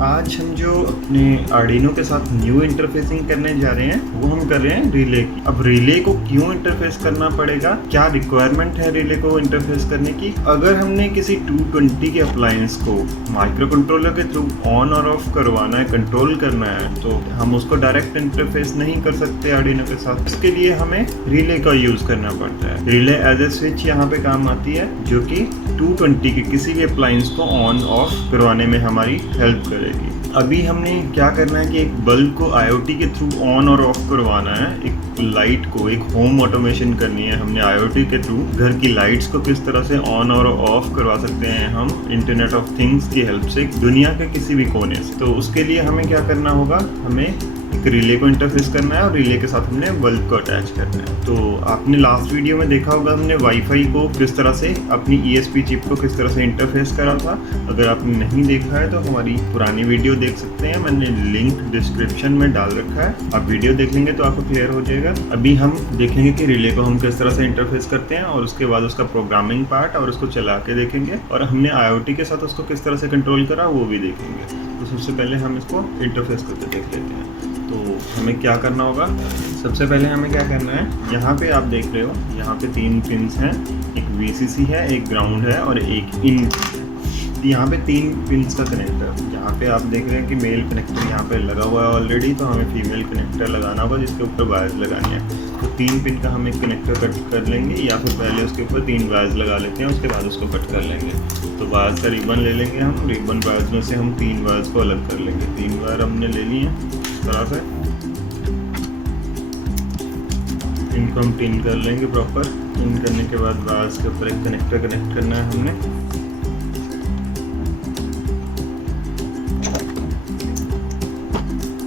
आज हम जो अपने आर्डिनो के साथ न्यू इंटरफेसिंग करने जा रहे हैं वो हम कर रहे हैं रिले की। अब रिले को क्यों इंटरफेस करना पड़ेगा, क्या रिक्वायरमेंट है रिले को इंटरफेस करने की। अगर हमने किसी 220 के अप्लायंस को माइक्रो कंट्रोलर के थ्रू ऑन और ऑफ करवाना है, कंट्रोल करना है, तो हम उसको डायरेक्ट इंटरफेस नहीं कर सकते आर्डिनो के साथ। इसके लिए हमें रिले का यूज करना पड़ता है। रिले एज ए स्विच यहाँ पे काम आती है जो कि 220 के किसी भी अप्लायंस को ऑन ऑफ करवाने में हमारी हेल्प करेगी। अभी हमने क्या करना है कि एक बल्ब को IoT के थ्रू ऑन और ऑफ करवाना है, एक लाइट को, एक होम ऑटोमेशन करनी है हमने IoT के थ्रू। घर की लाइट्स को किस तरह से ऑन और ऑफ करवा सकते हैं हम इंटरनेट ऑफ थिंग्स की हेल्प से दुनिया के किसी भी कोने से। तो उसके लिए हमें क्या करना होगा, हमें एक रिले को इंटरफेस करना है और रिले के साथ हमने बल्ब को अटैच करना है। तो आपने लास्ट वीडियो में देखा होगा हमने वाईफाई को किस तरह से, अपनी ESP चिप को किस तरह से इंटरफेस करा था। अगर आपने नहीं देखा है तो हमारी पुरानी वीडियो देख सकते हैं, मैंने लिंक डिस्क्रिप्शन में डाल रखा है। आप वीडियो देख लेंगे तो आपको क्लियर हो जाएगा। अभी हम देखेंगे कि रिले को हम किस तरह से इंटरफेस करते हैं और उसके बाद उसका प्रोग्रामिंग पार्ट और उसको चला के देखेंगे, और हमने IoT के साथ उसको किस तरह से कंट्रोल करा वो भी देखेंगे। तो सबसे पहले हम इसको इंटरफेस करके देख लेते हैं। तो हमें क्या करना होगा, सबसे पहले हमें क्या करना है, यहाँ पे आप देख रहे हो यहाँ पे 3 पिन्स हैं, एक VCC है, एक ग्राउंड है और एक इन। यहाँ पे 3 पिन्स का कनेक्टर, यहाँ पे आप देख रहे हैं कि मेल कनेक्टर यहाँ पे लगा हुआ है ऑलरेडी, तो हमें फीमेल कनेक्टर लगाना होगा जिसके ऊपर वायर्स लगानी है। तो 3 पिन का हम एक कनेक्टर कट कर लेंगे, या फिर पहले उसके ऊपर 3 वायर्स लगा लेते हैं, उसके बाद उसको कट कर लेंगे। तो वायर्स का रिबन ले लेंगे हम, रिबन वायर्स में से हम 3 वायर्स को अलग कर लेंगे। 3 वायर हमने ले लिए हैं इस तरह से, इनको हम पिन कर लेंगे प्रॉपर। पिन करने के बाद वायर्स के ऊपर एक कनेक्टर कनेक्ट करना है हमने।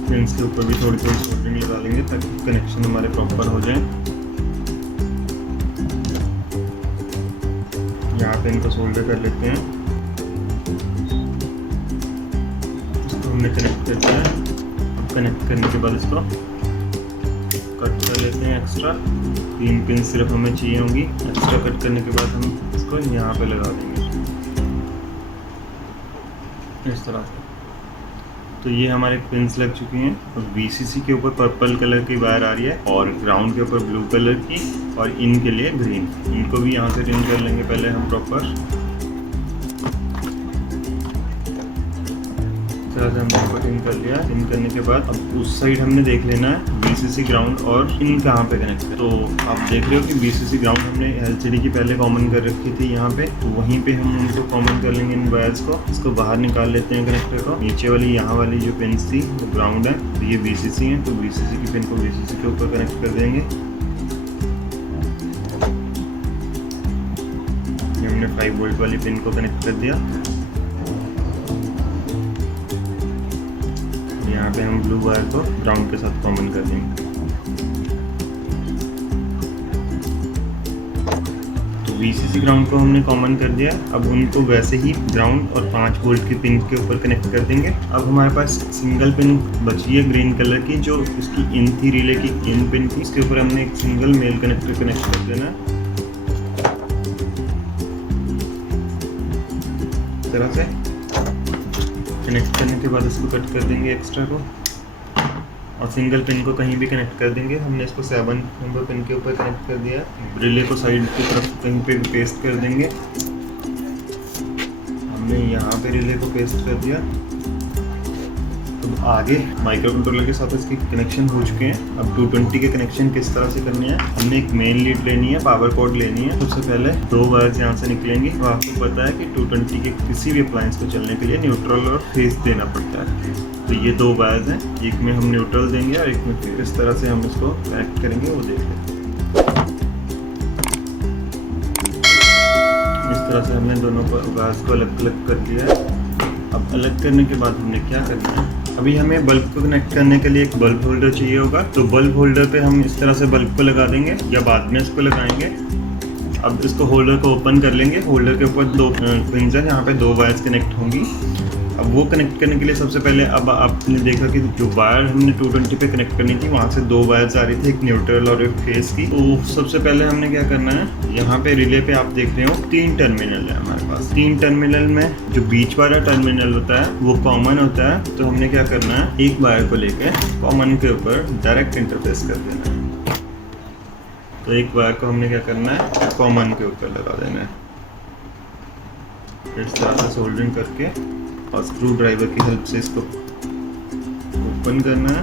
पिन्स के ऊपर भी थोड़ी थोड़ी सोल्डरिंग लगा लेंगे ताकि कनेक्शन हमारे प्रॉपर हो जाए। यहाँ पे इनको सोल्डर कर लेते हैं, इसको हमने कनेक्ट कर दिया है। कनेक्ट करने के बाद इसको कट कर लेते हैं। एक्स्ट्रा 3 पिन सिर्फ हमें चाहिए होंगी। एक्स्ट्रा कट करने के बाद हम इसको यहाँ पे लगा देंगे इस तरह से। तो ये हमारे पिन्स लग चुकी हैं और VCC के ऊपर पर्पल कलर की वायर आ रही है और ग्राउंड के ऊपर ब्लू कलर की और इन के लिए ग्रीन। इनको भी यहाँ से रिन कर लेंगे पहले हम प्रॉपर। तरह से हमने इसको इन कर लिया। इन करने के बाद अब उस साइड हमने देख लेना है VCC ग्राउंड और इन कहाँ पे कनेक्ट है। तो आप देख रहे हो कि VCC ग्राउंड हमने LCD की पहले कॉमन कर रखी थी यहाँ पे, तो वहीं पे हम उनको कॉमन कर लेंगे इन वायर्स को। इसको बाहर निकाल लेते हैं कनेक्टर को। नीचे वाली यहाँ वाली जो पिन्स थी वो ग्राउंड है, तो ये VCC है, तो VCC की पिन को VCC के ऊपर कनेक्ट कर देंगे। ये हमने 5 वोल्ट वाली पिन को कनेक्ट कर दिया। यहाँ पे हम ब्लू वायर को ग्राउंड के साथ कॉमन कर देंगे। तो VCC ग्राउंड को हमने कॉमन कर दिया। अब उनको वैसे ही ग्राउंड और 5 वोल्ट की पिन के ऊपर कनेक्ट कर देंगे। अब हमारे पास सिंगल पिन बची है ग्रीन कलर की, जो उसकी इन थी, रिले की इन पिन थी। इसके ऊपर हमने एक सिंगल मेल कनेक्टर कनेक्ट कर देना है इस तरह से। कनेक्ट करने के बाद इसको कट कर देंगे एक्स्ट्रा को और सिंगल पिन को कहीं भी कनेक्ट कर देंगे। हमने इसको 7 नंबर पिन के ऊपर कनेक्ट कर दिया। रिले को साइड की तरफ कहीं पे पेस्ट कर देंगे। हमने यहाँ पे रिले को पेस्ट कर दिया। तो आगे माइक्रो कंट्रोलर के साथ इसके कनेक्शन हो चुके हैं। अब 220 के कनेक्शन किस तरह से करने हैं, हमने एक मेन लीड लेनी है, पावर कॉर्ड लेनी है। सबसे पहले 2 वायर्स यहाँ से निकलेंगी। तो आपको पता है कि 220 के किसी भी अप्लायंस को चलने के लिए न्यूट्रल और फेज देना पड़ता है। तो ये 2 वायर्स हैं, एक में हम न्यूट्रल देंगे और एक में फेज। इस तरह से हम इसको कनेक्ट करेंगे, वो देखें। इस तरह से हमने दोनों वायर्स को अलग अलग कर दिया है। अब अलग करने के बाद हमने क्या करना है, अभी हमें बल्ब को कनेक्ट करने के लिए एक बल्ब होल्डर चाहिए होगा। तो बल्ब होल्डर पे हम इस तरह से बल्ब को लगा देंगे या बाद में इसको लगाएंगे। अब इसको होल्डर को ओपन कर लेंगे। होल्डर के ऊपर 2 पिन्स हैं, यहाँ पे 2 वायर्स कनेक्ट होंगी। अब वो कनेक्ट करने के लिए सबसे पहले, अब आपने देखा कि जो वायर हमने 220 पे कनेक्ट करनी थी वहाँ से 2 वायर्स आ रही थी, एक न्यूट्रल और एक फेस की। तो सबसे पहले हमने क्या करना है, यहाँ पे रिले पे आप देख रहे हो 3 टर्मिनल है हमारे पास। पास 3 टर्मिनल में जो बीच वाला टर्मिनल होता है वो कॉमन होता है, तो हमने क्या करना है, एक वायर को लेके कॉमन के ऊपर डायरेक्ट इंटरफेस कर देना है। तो एक वायर को हमने क्या करना है, कॉमन के ऊपर लगा देना है इस तरह से सोल्डरिंग करके, और स्क्रू ड्राइवर की हेल्प से इसको ओपन करना है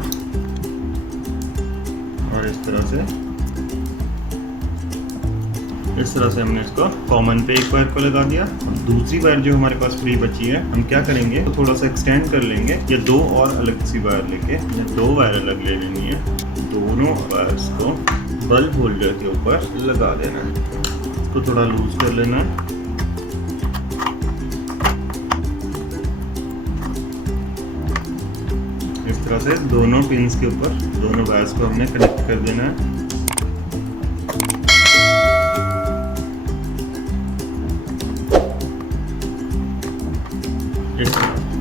और इस तरह से हमने इसको कॉमन पे एक वायर को लगा दिया। और दूसरी वायर जो हमारे पास फ्री बची है, हम क्या करेंगे, तो थोड़ा सा एक्सटेंड कर लेंगे, या 2 और अलग सी वायर लेके, या 2 वायर अलग ले लेनी है, दोनों वायर्स को बल्ब होल्डर के ऊपर लगा देना है। इसको थोड़ा लूज कर लेना है। इस तरह से दोनों पिन्स के ऊपर दोनों वायर्स को हमने कनेक्ट कर देना है।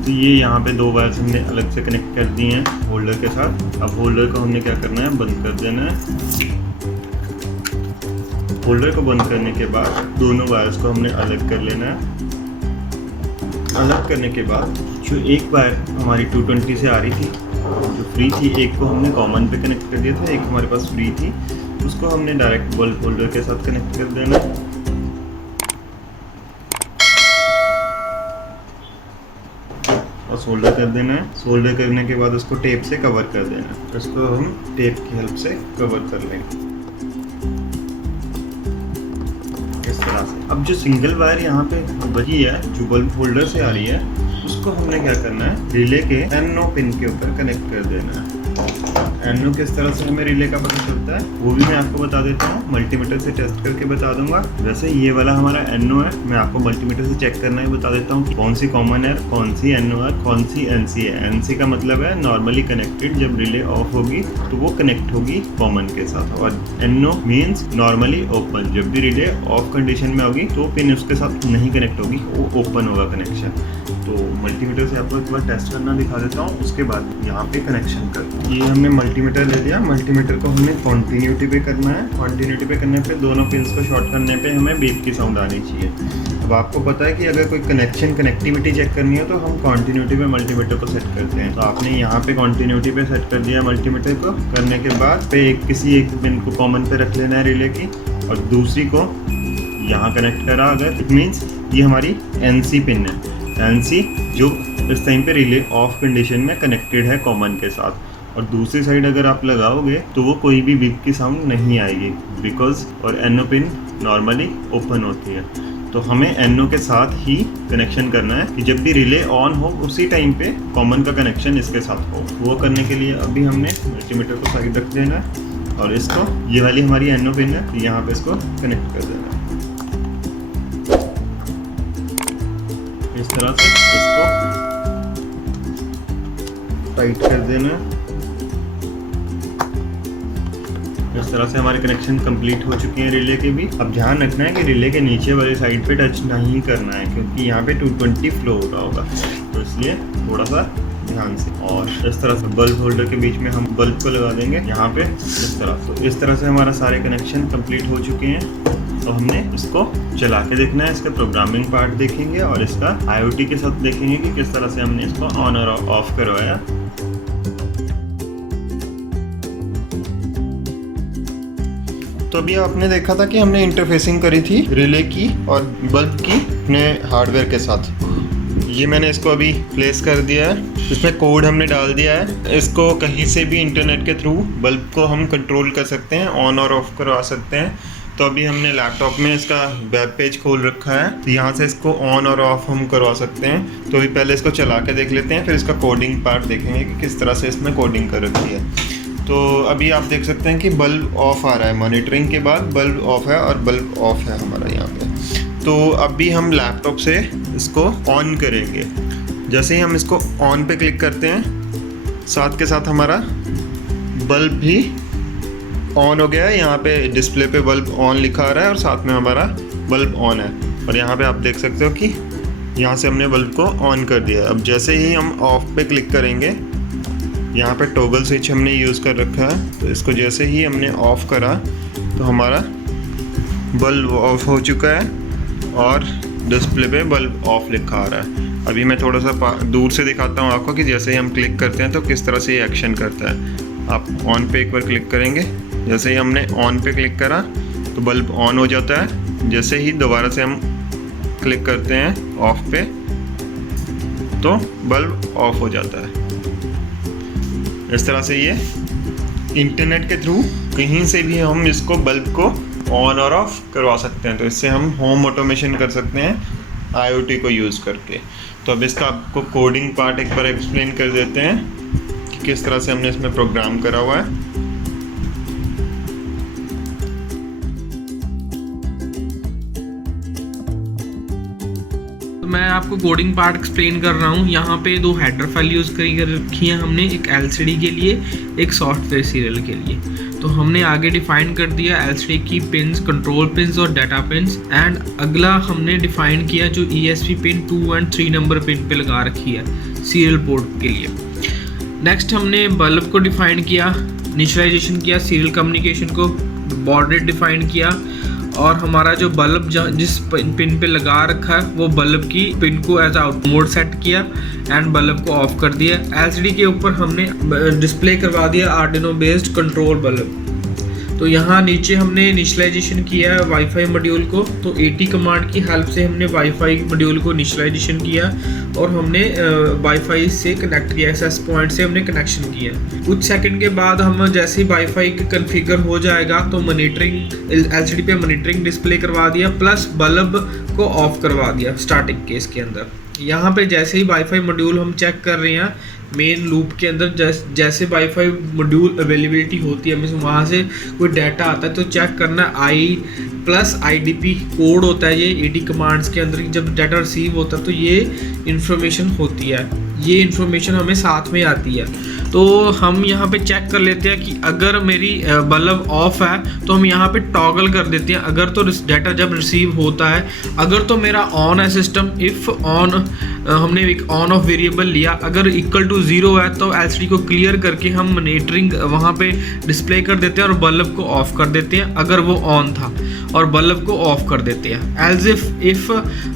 तो ये यहाँ पे 2 वायर्स हमने अलग से कनेक्ट कर दिए हैं होल्डर के साथ। अब होल्डर को हमने क्या करना है, बंद कर देना है। होल्डर को बंद करने के बाद दोनों वायर्स को हमने अलग कर लेना है। अलग करने के बाद जो एक वायर हमारी 220 से आ रही थी, जो फ्री थी, एक को हमने कॉमन पे कनेक्ट कर दिया था, एक हमारे पास फ्री थी, उसको हमने डायरेक्ट बल्ब होल्डर के साथ कनेक्ट कर देना है। और सोल्डर कर देना है। सोल्डर करने के बाद उसको टेप से कवर कर देना है। इसको हम टेप की हेल्प से कवर कर लेंगे इस तरह से। अब जो सिंगल वायर यहाँ पे बची है, जो बल्ब होल्डर से आ रही है, उसको हमने क्या करना है, रिले के NO पिन के ऊपर कनेक्ट कर देना है। NO किस तरह से हमें रिले का पता चलता है वो भी मैं आपको बता देता हूँ, मल्टीमीटर से टेस्ट करके बता दूंगा। वैसे ये वाला हमारा NO है, मैं आपको मल्टीमीटर से चेक करना ही बता देता हूँ कि कौन सी कॉमन है, कौन सी NO है, कौन सी NC है। NC का मतलब है नॉर्मली कनेक्टेड, जब रिले ऑफ होगी तो वो कनेक्ट होगी कॉमन के साथ, और NO मीन्स नॉर्मली ओपन, जब भी रिले ऑफ कंडीशन में होगी तो पिन उसके साथ नहीं कनेक्ट होगी, वो ओपन होगा कनेक्शन। तो मल्टीमीटर से आपको एक बार टेस्ट करना दिखा देता हूँ, उसके बाद यहाँ पे कनेक्शन कर। ये हमने मल्टीमीटर ले लिया, मल्टीमीटर को हमने कॉन्टिन्यूटी पे करना है। कॉन्टिन्यूटी पे करने पे दोनों पिन्स को शॉर्ट करने पे हमें बीप की साउंड आनी चाहिए। अब आपको पता है कि अगर कोई कनेक्टिविटी चेक करनी हो तो हम कॉन्टिन्यूटी पे मल्टीमीटर को सेट करते हैं। तो आपने यहाँ पे कॉन्टिन्यूटी पे सेट कर दिया मल्टीमीटर को। करने के बाद पे किसी एक पिन को कॉमन पे रख लेना है रिले की, और दूसरी को यहाँ कनेक्ट करा। अगर इट मीन्स ये हमारी NC पिन है, NC जो इस टाइम पे रिले ऑफ कंडीशन में कनेक्टेड है कॉमन के साथ। और दूसरी साइड अगर आप लगाओगे तो वो कोई भी बीप की साउंड नहीं आएगी, बिकॉज और NO पिन नॉर्मली ओपन होती है। तो हमें NO के साथ ही कनेक्शन करना है कि जब भी रिले ऑन हो उसी टाइम पे कॉमन का कनेक्शन इसके साथ हो। वो करने के लिए अभी हमने मल्टीमीटर को साइड रख देना है, और इसको, ये वाली हमारी NO पिन है, यहाँ पे इसको कनेक्ट कर देना है इस तरह से। इसको टाइट कर देना। इस तरह से हमारे कनेक्शन कंप्लीट हो चुके हैं रिले के भी। अब ध्यान रखना है कि रिले के नीचे वाली साइड पे टच नहीं करना है, क्योंकि यहाँ पे 220 फ्लो हो रहा होगा, तो इसलिए थोड़ा सा ध्यान से। और इस तरह से बल्ब होल्डर के बीच में हम बल्ब को लगा देंगे यहाँ पे इस तरह। तो इस तरह से हमारा सारे कनेक्शन कंप्लीट हो चुके हैं। तो हमने इसको चला के देखना है, इसका प्रोग्रामिंग पार्ट देखेंगे और इसका IoT के साथ देखेंगे कि किस तरह से हमने इसको ऑन और ऑफ करवाया। तो अभी आपने देखा था कि हमने इंटरफेसिंग करी थी रिले की और बल्ब की अपने हार्डवेयर के साथ। ये मैंने इसको अभी प्लेस कर दिया है, इसमें कोड हमने डाल दिया है। इसको कहीं से भी इंटरनेट के थ्रू बल्ब को हम कंट्रोल कर सकते हैं, ऑन और ऑफ करवा सकते हैं। तो अभी हमने लैपटॉप में इसका वेब पेज खोल रखा है, तो यहाँ से इसको ऑन और ऑफ हम करवा सकते हैं। तो अभी पहले इसको चला के देख लेते हैं, फिर इसका कोडिंग पार्ट देखेंगे कि किस तरह से इसमें कोडिंग कर रखी है। तो अभी आप देख सकते हैं कि बल्ब ऑफ आ रहा है, मॉनिटरिंग के बाद बल्ब ऑफ है और बल्ब ऑफ है हमारा यहाँ पे। तो अभी हम लैपटॉप से इसको ऑन करेंगे। जैसे ही हम इसको ऑन पे क्लिक करते हैं, साथ के साथ हमारा बल्ब भी ऑन हो गया है। यहाँ पे डिस्प्ले पे बल्ब ऑन लिखा आ रहा है और साथ में हमारा बल्ब ऑन है। और यहाँ पे आप देख सकते हो कि यहाँ से हमने बल्ब को ऑन कर दिया है। अब जैसे ही हम ऑफ पे क्लिक करेंगे, यहाँ पे टॉगल स्विच हमने यूज़ कर रखा है, तो इसको जैसे ही हमने ऑफ़ करा तो हमारा बल्ब ऑफ हो चुका है। और डिस्प्ले पे बल्ब ऑफ लिखा आ रहा है। अभी मैं थोड़ा सा दूर से दिखाता हूँ आपको कि जैसे ही हम क्लिक करते हैं तो किस तरह से ये एक्शन करता है। आप ऑन पे एक बार क्लिक करेंगे, जैसे ही हमने ऑन पे क्लिक करा तो बल्ब ऑन हो जाता है। जैसे ही दोबारा से हम क्लिक करते हैं ऑफ पे तो बल्ब ऑफ हो जाता है। इस तरह से ये इंटरनेट के थ्रू कहीं से भी हम इसको बल्ब को ऑन और ऑफ करवा सकते हैं। तो इससे हम होम ऑटोमेशन कर सकते हैं IoT को यूज़ करके। तो अब इसका आपको कोडिंग पार्ट एक बार एक्सप्लेन कर देते हैं कि किस तरह से हमने इसमें प्रोग्राम करा हुआ है। मैं आपको कोडिंग पार्ट एक्सप्लेन कर रहा हूँ। यहाँ पे दो हेडर फाइल यूज़ कर रखी है हमने, एक LCD के लिए, एक सॉफ्टवेयर सीरियल के लिए। तो हमने आगे डिफाइन कर दिया LCD की पिन्स, कंट्रोल पिन्स और डाटा पिन्स। एंड अगला हमने डिफाइन किया जो ESP पिन 2 और 3 नंबर पिन पे लगा रखी है सीरियल पोर्ट के लिए। नेक्स्ट हमने बल्ब को डिफाइन किया, इनिशियलाइजेशन किया, सीरियल कम्युनिकेशन को, बॉर्ड रेट डिफाइन किया और हमारा जो बल्ब जिस पिन पे लगा रखा है वो बल्ब की पिन को एज आउट मोड सेट किया एंड बल्ब को ऑफ कर दिया। LCD के ऊपर हमने डिस्प्ले करवा दिया आर्डिनो बेस्ड कंट्रोल बल्ब। तो यहाँ नीचे हमने इनिशियलाइजेशन किया है वाईफाई मॉड्यूल को। तो AT कमांड की हेल्प से हमने वाईफाई मॉड्यूल को इनिशियलाइजेशन किया और हमने वाईफाई से कनेक्ट किया, एक्सेस पॉइंट से हमने कनेक्शन किया। कुछ सेकंड के बाद हम जैसे ही वाईफाई कन्फिगर हो जाएगा तो मॉनिटरिंग LCD पे मॉनिटरिंग डिस्प्ले करवा दिया प्लस बल्ब को ऑफ करवा दिया स्टार्टिंग केस के अंदर। यहाँ पे जैसे ही वाईफाई मॉड्यूल हम चेक कर रहे हैं मेन लूप के अंदर, जैसे वाईफाई मॉड्यूल अवेलेबिलिटी होती है, हमें वहाँ से कोई डाटा आता है तो चेक करना I+IDP कोड होता है ये AT कमांड्स के अंदर। जब डाटा रिसीव होता है तो ये इन्फॉर्मेशन होती है, ये इन्फॉर्मेशन हमें साथ में आती है। तो हम यहाँ पे चेक कर लेते हैं कि अगर मेरी बल्ब ऑफ है तो हम यहाँ पे टॉगल कर देते हैं अगर तो डाटा जब रिसीव होता है। अगर तो मेरा ऑन है सिस्टम, इफ़ ऑन हमने एक ऑन ऑफ वेरिएबल लिया, अगर इक्वल टू 0 है तो LCD को क्लियर करके हम मॉनिटरिंग वहाँ पे डिस्प्ले कर देते हैं और बल्ब को ऑफ कर देते हैं अगर वो ऑन था, और बल्ब को ऑफ कर देते हैं। एज इफ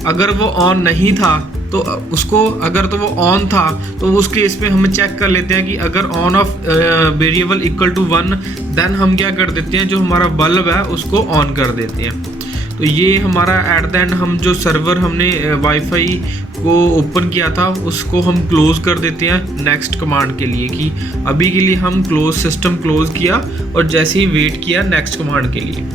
अगर वो ऑन नहीं था तो उसको, अगर तो वो ऑन था तो उस केस में हम चेक कर लेते हैं कि अगर on off variable equal to 1 then हम क्या कर देते हैं, जो हमारा बल्ब है उसको ऑन कर देते हैं। तो ये हमारा एट द एंड हम जो सर्वर हमने वाईफाई को ओपन किया था उसको हम क्लोज कर देते हैं नेक्स्ट कमांड के लिए, कि अभी के लिए हम सिस्टम क्लोज किया और जैसे ही वेट किया नेक्स्ट कमांड के लिए।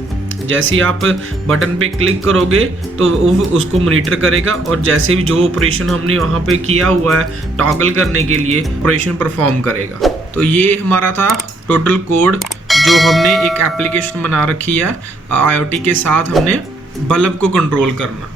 जैसे ही आप बटन पे क्लिक करोगे तो उसको मॉनिटर करेगा और जैसे भी जो ऑपरेशन हमने वहाँ पे किया हुआ है टॉगल करने के लिए ऑपरेशन परफॉर्म करेगा। तो ये हमारा था टोटल कोड जो हमने एक एप्लीकेशन बना रखी है IoT के साथ हमने बल्ब को कंट्रोल करना।